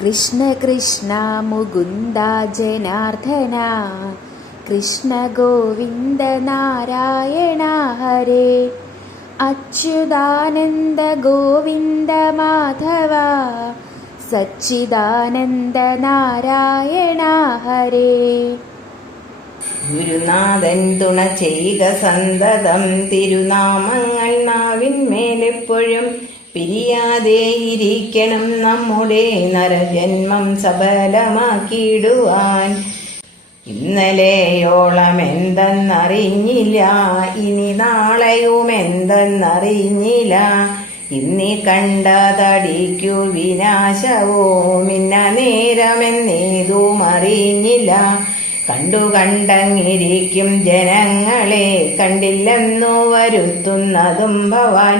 കൃഷ്ണ കൃഷ്ണ മുകുന്ദ ജനാർദ്ദന കൃഷ്ണ ഗോവിന്ദ നാരായണ ഹരേ. അച്യുതാനന്ദ ഗോവിന്ദ മാധവ സച്ചിദാനന്ദ നാരായണ ഹരേ. ഗുരുനാഥൻ തുണ ചെയ്യുക സന്തതം, തിരുനാമങ്ങൾ നാവിന്മേലെപ്പോഴും പിരിയാതെ ഇരിക്കണം നമ്മുടെ നരജന്മം സഫലമാക്കിയിടുവാൻ. ഇന്നലെയോളം എന്തെന്നറിഞ്ഞില്ല, ഇനി നാളെയും എന്തെന്നറിഞ്ഞില്ല. ഇന്നീ കണ്ടതടിക്കു വിനാശവും ഇന്ന നേരമെന്നേതും അറിഞ്ഞില്ല. കണ്ടങ്ങിരിക്കും ജനങ്ങളെ കണ്ടില്ലെന്നു വരുത്തുന്നതും ഭവാൻ.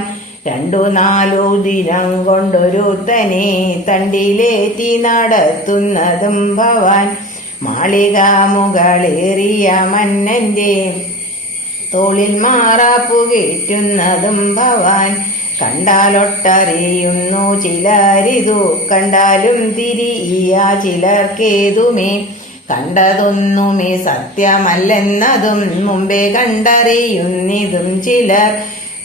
2-4 ദിനം കൊണ്ടൊരുത്തനെ തണ്ടിലേറ്റി നടത്തുന്നതും ഭവാൻ. മാളിക മുകളേറിയ മന്നന്റെ തോളിൽ മാറാപ്പു കയറ്റുന്നതും ഭവാൻ. കണ്ടാലൊട്ടറിയുന്നു ചിലരിതു, കണ്ടാലും തിരിയ ചിലർക്കേതുമേ. കണ്ടതൊന്നുമേ സത്യമല്ലെന്നതും മുമ്പേ കണ്ടറിയുന്നിതും ചിലർ.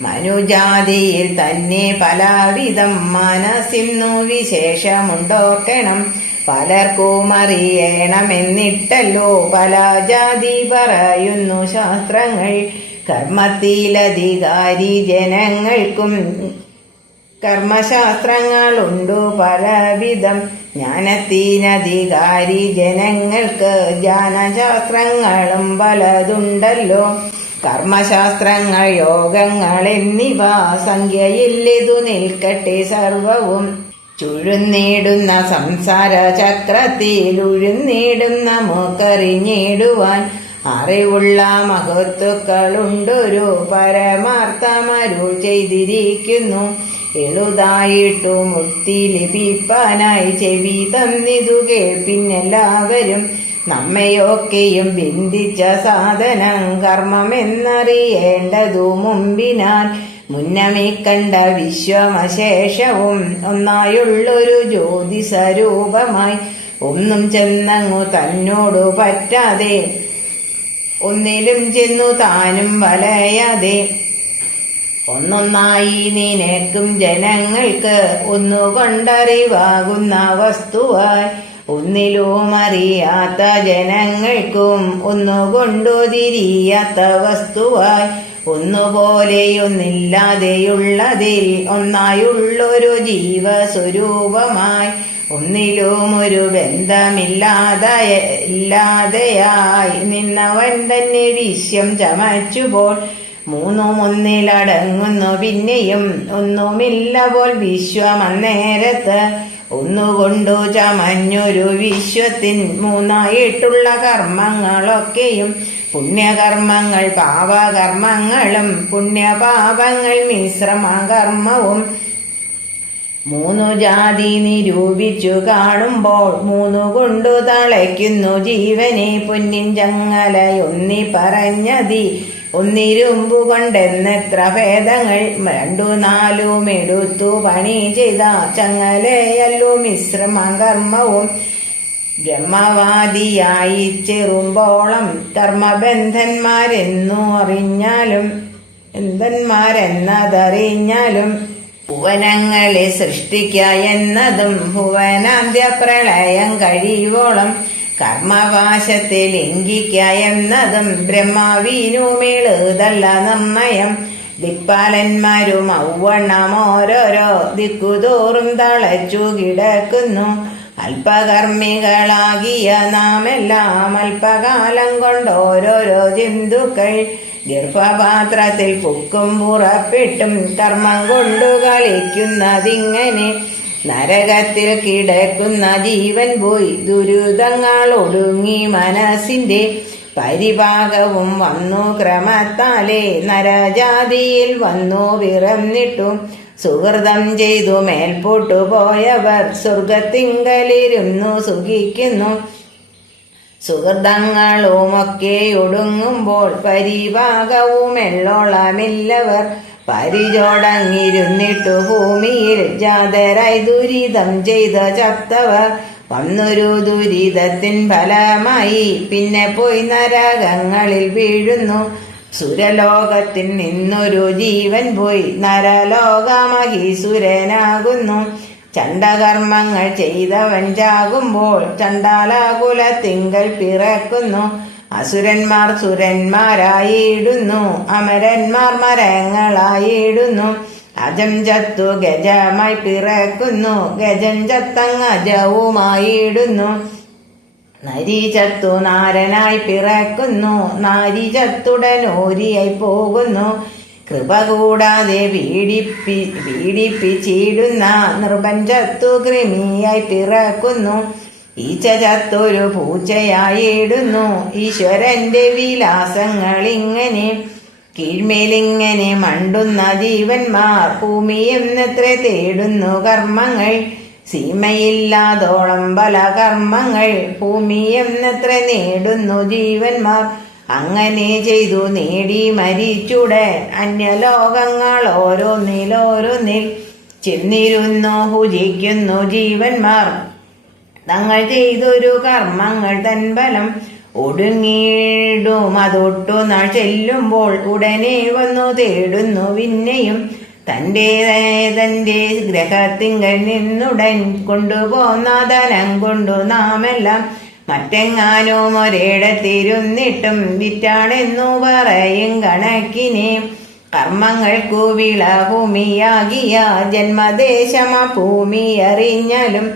മനുജാതിയിൽ തന്നെ പലവിധം മനസ്സിന്നു വിശേഷമുണ്ടോർക്കണം. പലർക്കും അറിയണമെന്നിട്ടല്ലോ പല ജാതി പറയുന്നു ശാസ്ത്രങ്ങൾ. കർമ്മത്തിലധികാരി ജനങ്ങൾക്കും കർമ്മശാസ്ത്രങ്ങളുണ്ടു പലവിധം. ജ്ഞാനത്തിനധികാരി ജനങ്ങൾക്ക് ജ്ഞാനശാസ്ത്രങ്ങളും പലതുണ്ടല്ലോ. കർമ്മശാസ്ത്രങ്ങൾ യോഗങ്ങൾ എന്നിവ സംഖ്യയില്ലിതു നിൽക്കട്ടെ സർവവും. ചുഴുന്നിടുന്ന സംസാര ചക്രത്തിൽ ഉഴുന്നിടുന്ന മൂക്കറിഞ്ഞിടുവാൻ. അറിവുള്ള മഹത്തുക്കളുണ്ടൊരു പരമാർത്ഥമരുൾ ചെയ്തിരിക്കുന്നു. എളുതായിട്ടു മുക്തി ലഭിപ്പാനായി ചെവി തന്നിതു കേൾപ്പിന്നെല്ലാവരും. നമ്മയൊക്കെയും ബന്ധിച്ച സാധനം കർമ്മമെന്നറിയേണ്ടതു മുമ്പിനാൽ. മുന്നമേ കണ്ട വിശ്വമശേഷവും ഒന്നായുള്ളൊരു ജ്യോതിസ്വരൂപമായി. ഒന്നും ചെന്നങ്ങു തന്നോടു പറ്റാതെ ഒന്നിലും ചെന്നു താനും വലയാതെ. ഒന്നൊന്നായി നിനക്കും ജനങ്ങൾക്ക് ഒന്നുകൊണ്ടറിവാകുന്ന വസ്തുവായി. ഒന്നിലും അറിയാത്ത ജനങ്ങൾക്കും ഒന്നുകൊണ്ടു തിരിയാത്ത വസ്തുവായി. ഒന്നുപോലെയൊന്നില്ലാതെയുള്ളതിൽ ഒന്നായുള്ളൊരു ജീവസ്വരൂപമായി. ഒന്നിലും ഒരു ബന്ധമില്ലാതെയായി നിന്നവൻ തന്നെ വിശ്വം ചമച്ചുപോൽ. 3 ഒന്നിലടങ്ങുന്നു പിന്നെയും ഒന്നുമില്ല പോൽ വിശ്വം അന്നേരത്ത്. ഒന്നുകൊണ്ടു ചമഞ്ഞൊരു വിശ്വത്തിൻ 3ആയിട്ടുള്ള കർമ്മങ്ങളൊക്കെയും പുണ്യകർമ്മങ്ങൾ പാപകർമ്മങ്ങളും പുണ്യപാപങ്ങൾ മിശ്രമകർമ്മവും. 3 ജാതി നിരൂപിച്ചു കാണുമ്പോൾ 3 കൊണ്ടു തളയ്ക്കുന്നു ജീവനെ. പൊന്നിൻ ചങ്ങലയൊന്നി പറഞ്ഞതി ഒന്നിരുമ്പു കൊണ്ടെന്നെത്ര ഭേദങ്ങൾ. 2-4 എടുത്തു പണി ചെയ്ത ചങ്ങലയല്ലു മിശ്രമകർമ്മവും. ബ്രഹ്മവാദിയായി ചെറുമ്പോളം കർമ്മബന്ധന്മാരെന്നു അറിഞ്ഞാലും എന്തെന്മാരെന്നതറിഞ്ഞാലും ഭുവനങ്ങളെ സൃഷ്ടിക്ക എന്നതും ഭുവനാന്ത്യ പ്രളയം കഴിയോളം കർമ്മവാശത്തെ ലംഘിക്ക എന്നതും ബ്രഹ്മാവിനുമെളുതല്ല നിർണയം. ദിക്പാലന്മാരും ഔവണ്ണം ഓരോരോ ദിക്കുതോറും തളച്ചു കിടക്കുന്നു. അല്പകർമ്മികളാകിയ നാമെല്ലാം അല്പകാലം കൊണ്ടോരോരോ ജന്തുക്കൾ ഗർഭപാത്രത്തിൽ പുക്കും പുറപ്പെട്ടും കർമ്മം കൊണ്ടു കളിക്കുന്നതിങ്ങനെ. നരകത്തിൽ കിടക്കുന്ന ജീവൻ പോയി ദുരിതങ്ങൾ ഒടുങ്ങി മനസ്സിന്റെ. പരിഭാഗവും വന്നു ക്രമത്താലേ നരജാതിയിൽ വന്നു പിറന്നിട്ടും. സുഹൃതം ചെയ്തു മേൽപോട്ടു പോയവർ സ്വർഗത്തിങ്കലിരുന്നു സുഖിക്കുന്നു. സുഹൃതങ്ങളുമൊക്കെ ഒടുങ്ങുമ്പോൾ പരിഭാഗവും എള്ളോളമില്ലവർ പരിചോടങ്ങിരുന്നിട്ടു ഭൂമിയിൽ ജാതരായി ദുരിതം ചെയ്ത ചത്തവർ വന്നൊരു ദുരിതത്തിൻ ഫലമായി പിന്നെ പോയി നരകങ്ങളിൽ വീഴുന്നു. സുരലോകത്തിൽ നിന്നൊരു ജീവൻ പോയി നരലോകമഹീസുരനാകുന്നു. ചണ്ഡകർമ്മങ്ങൾ ചെയ്തവൻ ചാകുമ്പോൾ ചണ്ഡാലകുലത്തിങ്കൽ പിറക്കുന്നു. അസുരന്മാർ സുരന്മാരായിടുന്നു, അമരന്മാർ മരങ്ങളായിടുന്നു. അജം ചത്തു ഗജമായി പിറക്കുന്നു, ഗജം ചത്തങ്ങജവുമായിടുന്നു. നരി ചത്തു നാരനായി പിറക്കുന്നു, നാരി ചത്തുടനോരിയായി പോകുന്നു. കൃപ കൂടാതെ പീഡിപ്പിച്ചിടുന്ന നൃപൻ ചത്തു കൃമിയായി പിറക്കുന്നു. ഈച്ച ചത്തൊരു പൂച്ചയായിടുന്നു. ഈശ്വരന്റെ വിലാസങ്ങളിങ്ങനെ കീഴ്മേലിങ്ങനെ മണ്ടുന്ന ജീവന്മാർ ഭൂമി എന്നത്ര തേടുന്നു കർമ്മങ്ങൾ. സീമയില്ലാതോളം പല കർമ്മങ്ങൾ ഭൂമി എന്നത്ര നേടുന്നു ജീവന്മാർ. അങ്ങനെ ചെയ്തു നേടി മരിച്ചുടൻ അന്യലോകങ്ങൾ ഓരോന്നിൽ ചെന്നിരുന്നു ഭുജിക്കുന്നു ജീവന്മാർ. തങ്ങൾ ചെയ്തൊരു കർമ്മങ്ങൾ തൻ ബലം ഒടുങ്ങിയിടും. അതൊട്ടു നാൾ ചെല്ലുമ്പോൾ ഉടനെ വന്നു തേടുന്നു പിന്നെയും. തന്റെ ഗ്രഹത്തിങ്കൽ നിന്നുടൻ കൊണ്ടുപോന്ന ധനം കൊണ്ടു നാമെല്ലാം മറ്റെങ്ങാനും ഒരിടത്തിരുന്നിട്ടും വിറ്റാണെന്നു പറയും കണക്കിനെ. കർമ്മങ്ങൾക്കു വിള ഭൂമിയാകിയ ജന്മദേശമ ഭൂമി അറിഞ്ഞാലും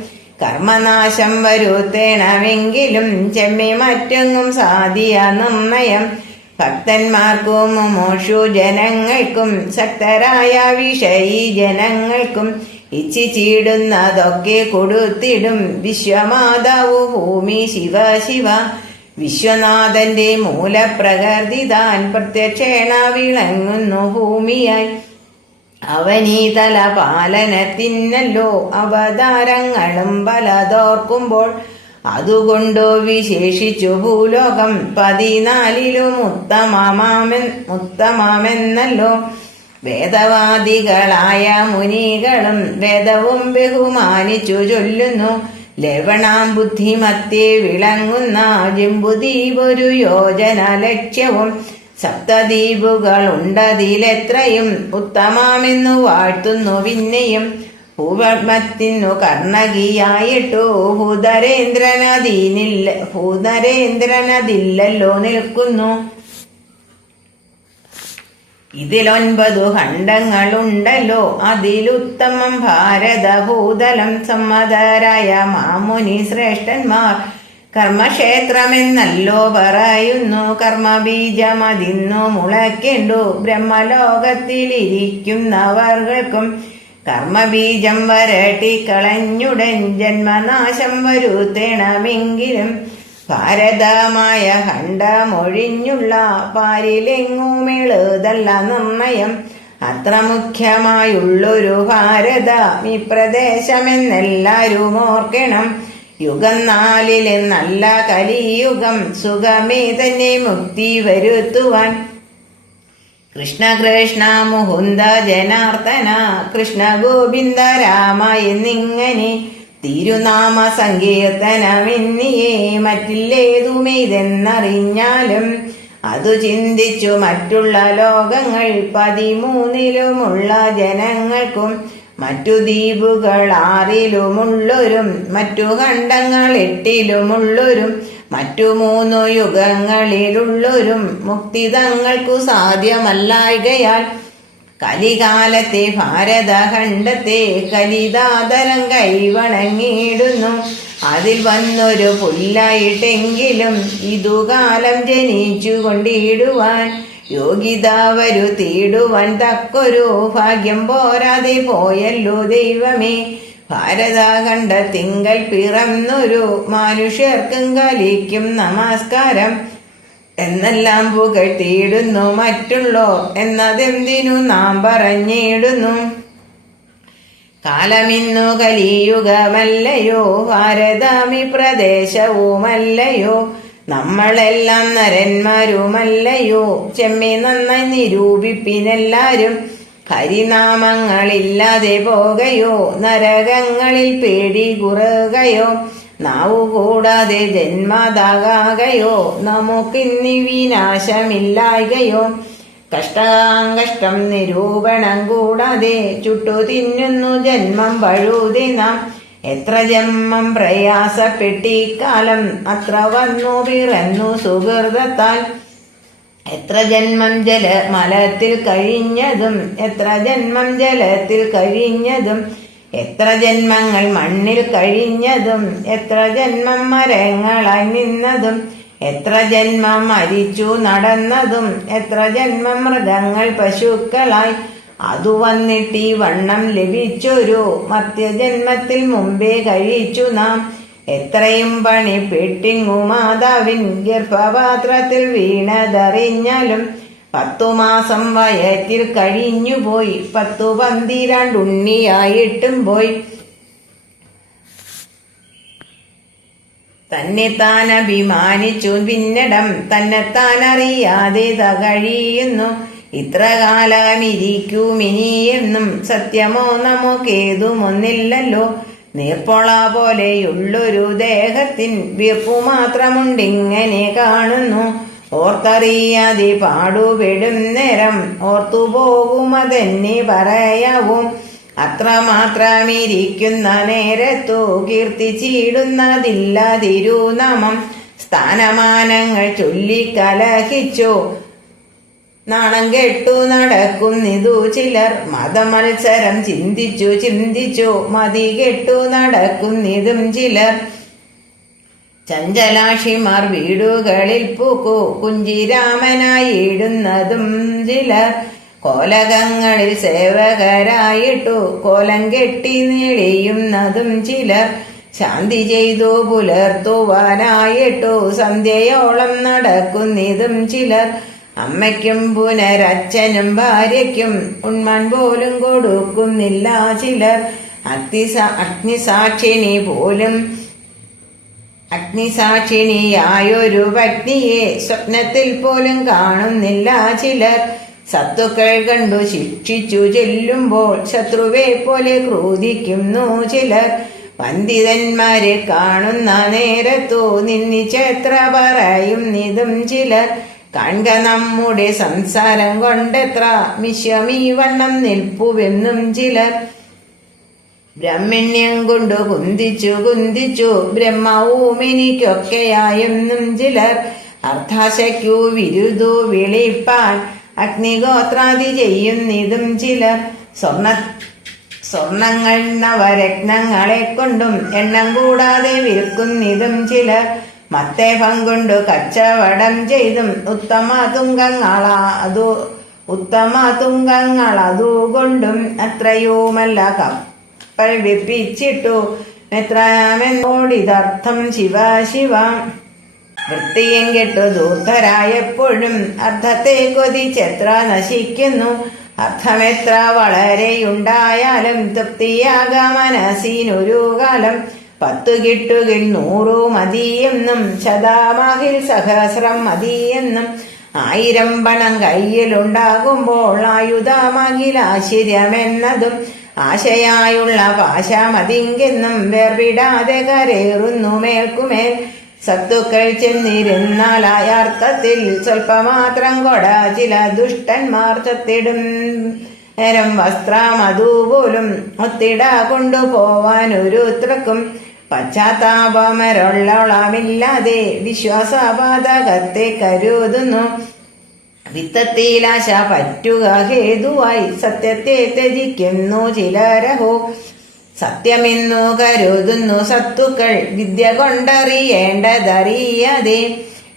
കർമ്മനാശം വരുത്തേണമെങ്കിലും ചെമ്മി മറ്റെങ്ങും സാധിയ നിർണയം. ഭക്തന്മാർക്കും മുമുക്ഷു ജനങ്ങൾക്കും ശക്തരായ വിഷയി ജനങ്ങൾക്കും ഇച്ഛിച്ചിടുന്നതൊക്കെ കൊടുത്തിടും വിശ്വമാതാവു ഭൂമി ശിവ ശിവ. വിശ്വനാഥന്റെ മൂലപ്രകൃതി താൻ പ്രത്യക്ഷേണ വിളങ്ങുന്നു ഭൂമിയായി. അവനീ തല പാലനത്തിനല്ലോ അവതാരങ്ങളും പലതോർക്കുമ്പോൾ അതുകൊണ്ടു വിശേഷിച്ചു ഭൂലോകം 14 ഉത്തമമെന്നല്ലോ. വേദവാദികളായ മുനികളും വേദവും ബഹുമാനിച്ചു ചൊല്ലുന്നു. ലവണാം ബുദ്ധിമത്തെ വിളങ്ങുന്ന ജംബുദ്വീപൊരു യോജന ലക്ഷ്യവും. സപ്തദ്വീപുകളുണ്ടതിലെത്രയും ഉത്തമമെന്നു വാഴ്ത്തുന്നു പിന്നെയും. ഭൂപത്മത്തിനു കർണകിയായിട്ടു ഭൂനരേന്ദ്രനതില്ലല്ലോ നിൽക്കുന്നു. ഇതിൽ 9 ഖണ്ഡങ്ങളുണ്ടല്ലോ. അതിലുത്തമം ഭാരതഭൂതലം. സമ്മതരായ മാമുനി ശ്രേഷ്ഠന്മാർ കർമ്മക്ഷേത്രമെന്നല്ലോ പറയുന്നു. കർമ്മബീജമതിന്നു മുളയ്ക്കേണ്ടു ബ്രഹ്മലോകത്തിലിരിക്കുന്നവർക്കും. കർമ്മബീജം വരട്ടിക്കളഞ്ഞുടൻ ജന്മനാശം വരുത്തേണമെങ്കിലും ഭാരതമായ ഖണ്ഡമൊഴിഞ്ഞുള്ള പാരിലെങ്ങുമെളുതല്ല നിർണയം. അത്ര മുഖ്യമായുള്ളൊരു ഭാരതം ഈ പ്രദേശമെന്നെല്ലാരും ഓർക്കണം. യുഗം 4 നല്ല കലിയുഗം സുഖമേ തന്നെ മുക്തി വരുത്തുവാൻ. കൃഷ്ണ കൃഷ്ണ മുകുന്ദ ജനാർദ്ദന കൃഷ്ണ ഗോവിന്ദ രാമ എന്നിങ്ങനെ തിരുനാമ സങ്കീർത്തനമെന്നിയേ മറ്റില്ലേതുമിതെന്നറിഞ്ഞാലും അതു ചിന്തിച്ചു മറ്റുള്ള ലോകങ്ങൾ 13 ജനങ്ങൾക്കും മറ്റു ദ്വീപുകൾ 6 മറ്റു ഖണ്ഡങ്ങൾ 8 മറ്റു 3 യുഗങ്ങളിലുള്ളൊരും മുക്തി തങ്ങൾക്കു സാധ്യമല്ലായകയാൽ കലികാലത്തെ ഭാരതഖണ്ഡത്തെ കലിതാതരം കൈവണങ്ങിയിടുന്നു. അതിൽ വന്നൊരു പുല്ലായിട്ടെങ്കിലും ഇതുകാലം ജനിച്ചു കൊണ്ടിടുവാൻ യോഗ്യത വരുത്തിയിടുവാൻ തക്കൊരു ഭാഗ്യം പോരാതെ പോയല്ലോ ദൈവമേ. ഭാരതഖണ്ഡത്തിങ്കൽ പിറന്നൊരു മനുഷ്യർക്കും കലിക്കും നമസ്കാരം എന്നെല്ലാം പുകഴ്ത്തിയിടുന്നു മറ്റുള്ളോ എന്നതെന്തിനു നാം പറഞ്ഞിടുന്നു. കാലമിന്നു കലിയുഗമല്ലയോ ഭാരതമി പ്രദേശവുമല്ലയോ നമ്മളെല്ലാം നരന്മാരുമല്ലയോ ചെമ്മി നന്നായി നിരൂപിപ്പിനെല്ലാരും. ഹരിനാമങ്ങളില്ലാതെ പോകയോ, നരകങ്ങളിൽ പേടി കുറയുകയോ, നാവു കൂടാതെ ജന്മതാകയോ, നമുക്കിന്നി വിനാശമില്ലായകയോ. കഷ്ടം നിരൂപണം കൂടാതെ ചുട്ടു തിന്നുന്നു ജന്മം പഴുതി നാം. എത്ര ജന്മം പ്രയാസപ്പെട്ടിക്കാലം അത്ര വന്നു പിറന്നു സുഹൃതത്താൽ. എത്ര ജന്മം മലത്തിൽ കഴിഞ്ഞതും, എത്ര ജന്മം ജലത്തിൽ കഴിഞ്ഞതും, എത്ര ജന്മങ്ങൾ മണ്ണിൽ കഴിഞ്ഞതും, എത്ര ജന്മം മരങ്ങളായി നിന്നതും, എത്ര ജന്മം മരിച്ചു നടന്നതും, എത്ര ജന്മം മൃഗങ്ങൾ പശുക്കളായി. അതു വന്നിട്ട് ഈ വണ്ണം ലഭിച്ചൊരു മർത്യജന്മത്തിൽ മുമ്പേ കഴിച്ചു നാം. എത്രയും പണിപ്പെട്ടിങ്ങു മാതാവിൻ ഗർഭപാത്രത്തിൽ വീണതറിഞ്ഞാലും 10 മാസം വയറ്റിൽ കഴിഞ്ഞുപോയി, 10-12 ഉണ്ണിയായിട്ടും പോയി. തന്നെത്താൻ അഭിമാനിച്ചു പിന്നിടം തന്നെത്താൻ അറിയാതെ കഴിയുന്നു. ഇത്ര കാലമിരിക്കുമിനിയെന്നും സത്യമോ നമുക്കേതുമൊന്നില്ലല്ലോ. നീർപ്പൊള പോലെയുള്ളൊരു ദേഹത്തിൻ വീർപ്പു മാത്രമുണ്ടിങ്ങനെ കാണുന്നു. ഓർത്തറിയാതെ പാടുപെടും നേരം ഓർത്തുപോകുമതെന്നെ പറയാവും. അത്രമാത്രമിരിക്കുന്ന നേരത്തു കീർത്തിച്ചിടുന്നതില്ലാതിരുനാമം. സ്ഥാനമാനങ്ങൾ ചൊല്ലിക്കലഹിച്ചു നാണം കെട്ടു നടക്കുന്നിതു ചിലർ. മതമത്സരം ചിന്തിച്ചു മതി കെട്ടു നടക്കുന്നിതും ചിലർ. ചഞ്ചലാക്ഷിമാർ വീടുകളിൽ പൂക്കു കുഞ്ചിരാമനായിടുന്നതും ചിലർ. കോലകങ്ങളിൽ സേവകരായിട്ടു കോലം കെട്ടി നീളിയുന്നതും ചിലർ. ശാന്തി ചെയ്തു പുലർത്തുവാനായിട്ടു സന്ധ്യയോളം നടക്കുന്നിതും ചിലർ. അമ്മയ്ക്കും പുനരച്ഛനും ഭാര്യയ്ക്കും ഉണ്മാൻ പോലും കൊടുക്കുന്നില്ല ചിലർ. അഗ്നിസാക്ഷിണിയായൊരു പത്നിയെ സ്വപ്നത്തിൽ പോലും കാണുന്നില്ല ചിലർ. സത്തുക്കൾ കണ്ടു ശിക്ഷിച്ചു ചെല്ലുമ്പോൾ ശത്രുവെ പോലെ ക്രോധിക്കുന്നു ചിലർ. പണ്ഡിതന്മാരെ കാണുന്ന നേരത്തു നിന്നിച്ചെത്ര പറയുന്നിതും ചിലർ. കാൺക നമ്മുടെ സംസാരം കൊണ്ടെത്ര മിശ്യമീ വണ്ണം നിൽപ്പുവെന്നും ചിലർ. ബ്രഹ്മണ്യം കൊണ്ടു കുന്തിച്ചു ബ്രഹ്മവും എനിക്കൊക്കെയായെന്നും ചിലർ. അർത്ഥാശയ്ക്കു വിരുദു വിളിപ്പാൻ അഗ്നിഗോത്രാദി ചെയ്യുന്നിതും ചിലർ. സ്വർണങ്ങൾ നവരത്നങ്ങളെ കൊണ്ടും എണ്ണം കൂടാതെ വിൽക്കുന്നിതും ചിലർ. മത്തേഹം കൊണ്ടു കച്ചവടം ചെയ്തും ഉത്തമ തുങ്കങ്ങളതുകൊണ്ടും അത്രയുമല്ല കപ്പൽ വെപ്പിച്ചിട്ടു എത്രമെന്നോടിതർത്ഥം ശിവ ശിവ. വൃത്തിയും കെട്ടു ദൂർത്തരായപ്പോഴും അർത്ഥത്തെ കൊതിച്ചെത്ര നശിക്കുന്നു. അർത്ഥമെത്ര വളരെയുണ്ടായാലും തൃപ്തിയാക മനസ്സിനൊരു കാലം. 10 കിട്ടുകിൽ 100 മതിയെന്നും ശതാമാഹിൽ സഹസ്രം മതിയെന്നും. 1000 പണം കയ്യിലുണ്ടാകുമ്പോൾ ആയുധമാകിൽ ആശ്ചര്യമെന്നതും. ആശയായുള്ള പാശമതിങ്കെന്നും വേർവിടാതെ കരേറുന്നു മേൽക്കുമേൽ. സത്തുക്കൾ ചെന്നിരുന്നാൽ അർത്ഥത്തിൽ സ്വൽപ്പമാത്രം കൊട ചില ദുഷ്ടന്മാർ ചത്തിടും നേരം വസ്ത്രം അതുപോലും ഒത്തിട കൊണ്ടുപോവാനൊരുത്രക്കും. പശ്ചാത്താപമരൊള്ളമില്ലാതെ വിശ്വാസപാതകത്തെ കരുതുന്നു. വിത്തത്തിലാശ പറ്റുക ഹേതുവായി സത്യത്തെ ത്യജിക്കുന്നു ചിലരഹോ. സത്യമെന്നു കരുതുന്നു സത്തുക്കൾ വിദ്യ കൊണ്ടറിയേണ്ടതറിയാതെ.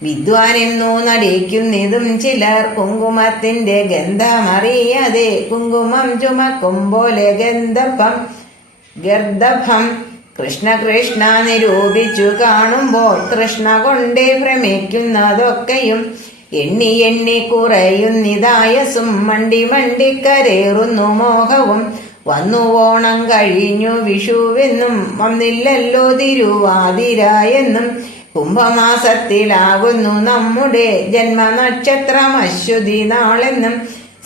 വിദ്വാനെന്നു നടിക്കുന്നതും ചിലർ കുങ്കുമത്തിന്റെ ഗന്ധമറിയാതെ. കുങ്കുമം ചുമക്കും പോലെ ഗർദഭം കൃഷ്ണ നിരൂപിച്ചു കാണുമ്പോൾ കൃഷ്ണ കൊണ്ടേ ഭ്രമിക്കുന്നതൊക്കെയും. എണ്ണി കുറയുന്നിതായസും മണ്ടി കരേറുന്നു മോഹവും. വന്നു ഓണം കഴിഞ്ഞു വിഷുവെന്നും വന്നില്ലല്ലോ തിരുവാതിര എന്നും. കുംഭമാസത്തിലാകുന്നു നമ്മുടെ ജന്മനക്ഷത്രം അശ്വതി നാളെന്നും.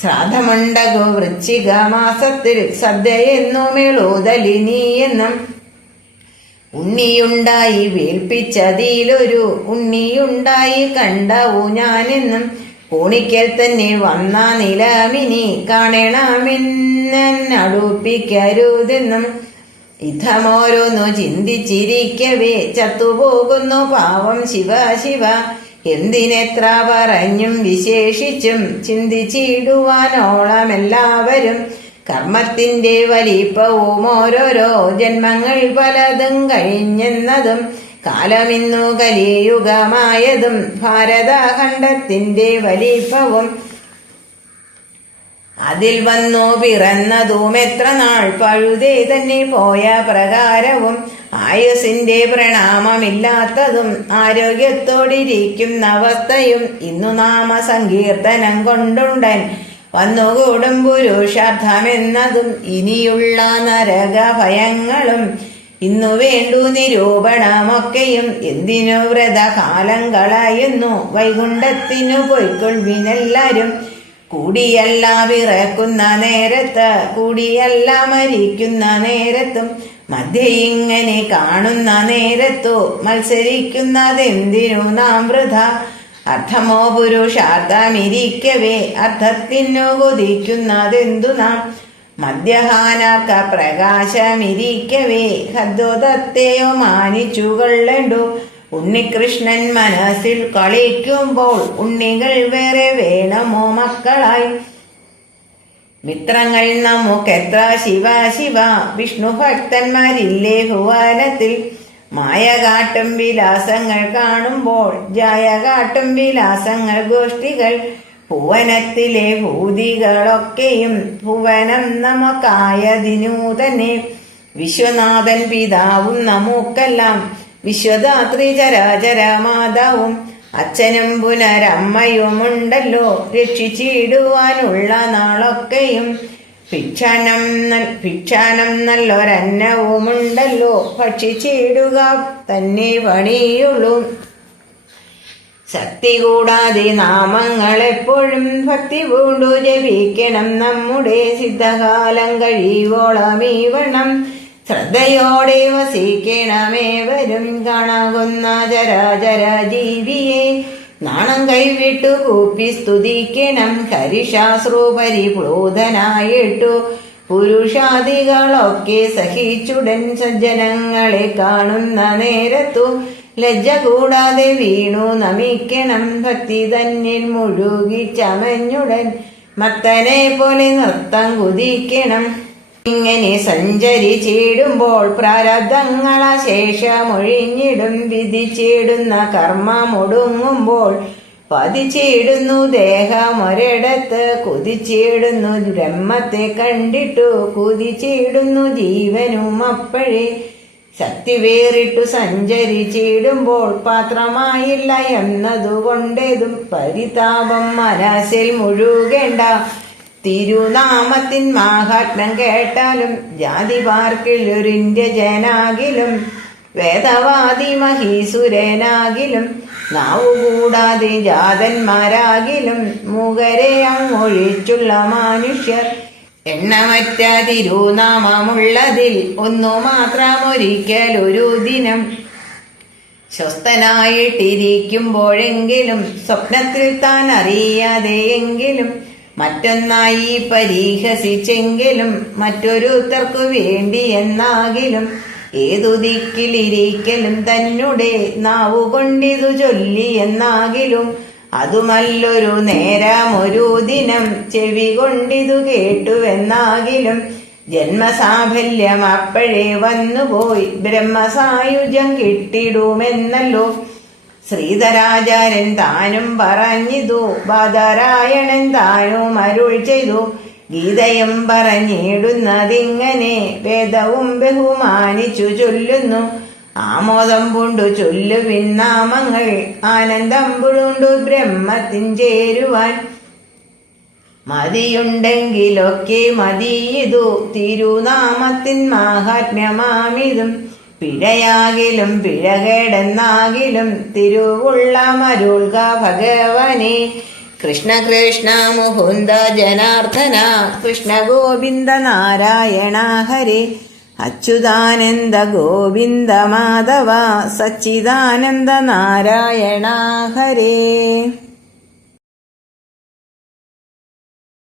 ശ്രാദ്ധമുണ്ടകു വൃശ്ചിക മാസത്തിൽ സദ്യയെന്നു മേളൂതലിനി എന്നും ഉണ്ണിയുണ്ടായി വേൽപ്പിച്ചതിലൊരു ഉണ്ണിയുണ്ടായി കണ്ടവു ഞാനെന്നും കോണിക്കൽ തന്നെ വന്ന നിലമിനി കാണണമെന്നടുപ്പിക്കരുതെന്നും ഇതമോരോന്നു ചിന്തിച്ചിരിക്കവേ ചത്തുപോകുന്നു പാവം ശിവ ശിവ എന്തിനെത്ര പറഞ്ഞും വിശേഷിച്ചും ചിന്തിച്ചിടുവാനോളമെല്ലാവരും കർമ്മത്തിന്റെ വലിപ്പവും ഓരോരോ ജന്മങ്ങൾ പലതും കഴിഞ്ഞെന്നതും കാലമിന്നു കലിയുഗമായതും ഭാരതഖണ്ഡത്തിന്റെ വലിപ്പവും അതിൽ വന്നു പിറന്നതും എത്ര നാൾ പഴുതേ തന്നെ പോയ പ്രകാരവും ആയുസിന്റെ പ്രണാമമില്ലാത്തതും ആരോഗ്യത്തോടിരിക്കുന്ന അവസ്ഥയും ഇന്നു നാമ സങ്കീർത്തനം കൊണ്ടുണ്ടൻ വന്നുകൂടും പുരുഷാർത്ഥമെന്നതും ഇനിയുള്ള നരക ഭയങ്ങളും ഇന്നു വേണ്ടു നിരൂപണമൊക്കെയും എന്തിനു വ്രതകാലം കളയുന്നു വൈകുണ്ഠത്തിനു പൊയ്ക്കൊള്ളിനെല്ലാരും കൂടിയല്ല വിറക്കുന്ന നേരത്ത് കൂടിയല്ല മരിക്കുന്ന നേരത്തും മധ്യ ഇങ്ങനെ കാണുന്ന നേരത്തു മത്സരിക്കുന്നതെന്തിനു നാം വൃഥ അർത്ഥമോ പുരുഷാർത്ഥമിരിക്കവേ അർത്ഥത്തിനു കൊതിക്കുന്നതെന്തു നാം മദ്യഹാനാർക്ക പ്രകാശമിരിക്കവേ ഹദ്ദോദത്തെയോ മാനിച്ചു കൊള്ളണ്ടു ഉണ്ണികൃഷ്ണൻ മനസ്സിൽ കളിക്കുമ്പോൾ ഉണ്ണികൾ വേറെ വേണമോ മക്കളായി മിത്രങ്ങൾ നമുക്കെത്ര ശിവ ശിവ വിഷ്ണു ഭക്തന്മാരില്ലേ ഭുവനത്തിൽ മായ കാട്ടും വിലാസങ്ങൾ കാണുമ്പോൾ ജായ കാട്ടും വിലാസങ്ങൾ ഗോഷ്ഠികൾ ഭുവനത്തിലെ ഭൂതികളൊക്കെയും ഭുവനം നമുക്കായതിനു തന്നെ വിശ്വനാഥൻ പിതാവും നമുക്കെല്ലാം വിശ്വദാത്രി ചരാചര മാതാവും അച്ഛനും പുനരമ്മയുമുണ്ടല്ലോ രക്ഷിച്ചിടുവാനുള്ള നാളൊക്കെയും ഭിക്ഷാനം നല്ലൊരന്നവുമുണ്ടല്ലോ ഭക്ഷിച്ചിടുക തന്നെ പണിയുള്ളൂ ശക്തി കൂടാതെ നാമങ്ങളെപ്പോഴും ഭക്തി പൂണ്ടു ജപിക്കണം നമ്മുടെ സിദ്ധകാലം കഴിവോളം ഈ വണ്ണം ശ്രദ്ധയോടെ വസിക്കണമേവരും കാണാകുന്ന ചരാചര ജീവിയെ നാണം കൈവിട്ടു കൂപ്പി സ്തുതിക്കണം ഹരിശാസ്ത്രൂ പരിപ്ലൂതനായിട്ടു പുരുഷാദികളൊക്കെ സഹിച്ചുടൻ സജ്ജനങ്ങളെ കാണുന്ന നേരത്തു ലജ്ജ കൂടാതെ വീണു നമിക്കണം ഭക്തി തന്നിൽ മുഴുകി ചമഞ്ഞുടൻ മത്തനെ പോലെ നൃത്തം കുതിക്കണം ഇങ്ങനെ സഞ്ചരിച്ചിടുമ്പോൾ പ്രാരബ്ധങ്ങള ശേഷമൊഴിഞ്ഞിടും വിധിച്ചിടുന്ന കർമ്മമൊടുങ്ങുമ്പോൾ പതിച്ചിടുന്നു ദേഹമൊരിടത്ത് കുതിച്ചിടുന്നു ബ്രഹ്മത്തെ കണ്ടിട്ടു കുതിച്ചിടുന്നു ജീവനും അപ്പോഴേ ശക്തി വേറിട്ടു സഞ്ചരിച്ചിടുമ്പോൾ പാത്രമായില്ല എന്നതുകൊണ്ടേതും പരിതാപം മനസ്സിൽ മുഴുകേണ്ട തിരുനാമത്തിൻ മാഹാത്മ്യം കേട്ടാലും ജാതി പാർക്കിലൊരിന്ത്യ ജനാകിലും വേദവാദി മഹീസുരനാകിലും നാവുകൂടാതെ ജാതന്മാരാകിലും മുഖരെ അങ്ങൊഴിച്ചുള്ള മനുഷ്യർ എണ്ണമറ്റ തിരുനാമമുള്ളതിൽ ഒന്നു മാത്രമൊരിക്കലൊരു ദിനം സ്വസ്ഥനായിട്ടിരിക്കുമ്പോഴെങ്കിലും സ്വപ്നത്തിൽ താൻ അറിയാതെയെങ്കിലും മറ്റൊന്നായി പരിഹസിച്ചെങ്കിലും മറ്റൊരുത്തർക്കു വേണ്ടി എന്നാകിലും ഏതു ദിക്കിലിരിക്കലും തന്നെ നാവുകൊണ്ടിതു ചൊല്ലി എന്നാകിലും അതുമല്ലൊരു നേരമൊരു ദിനം ചെവി കൊണ്ടിതു കേട്ടുവെന്നാകിലും ജന്മസാഫല്യം അപ്പോഴേ വന്നുപോയി ബ്രഹ്മസായുജ്യം കിട്ടിടുമെന്നല്ലോ ശ്രീധരാചാര്യൻ താനും പറഞ്ഞിതു ബാദരായണൻ താനും അരുൾ ചെയ്തു ഗീതയും പറഞ്ഞിടുന്നതിങ്ങനെ വേദവും ബഹുമാനിച്ചു ചൊല്ലുന്നു ആമോദം പൂണ്ടു ചൊല്ലുവിൻ നാമങ്ങൾ ആനന്ദം പുഴുണ്ടു ബ്രഹ്മത്തിൻ ചേരുവാൻ മതിയുണ്ടെങ്കിലൊക്കെ മതിയിതു തിരുനാമത്തിൻ മാഹാത്മ്യമാമിതും പിഴയാകിലും പിഴകേടെന്നാകിലും തിരുവുള്ള മരുൾക ഭഗവനെ കൃഷ്ണ കൃഷ്ണ മുകുന്ദ ജനാർദ്ദന കൃഷ്ണ ഗോവിന്ദ നാരായണ ഹരേ അച്യുതാനന്ദ ഗോവിന്ദ മാധവ സച്ചിദാനന്ദ നാരായണ ഹരേ.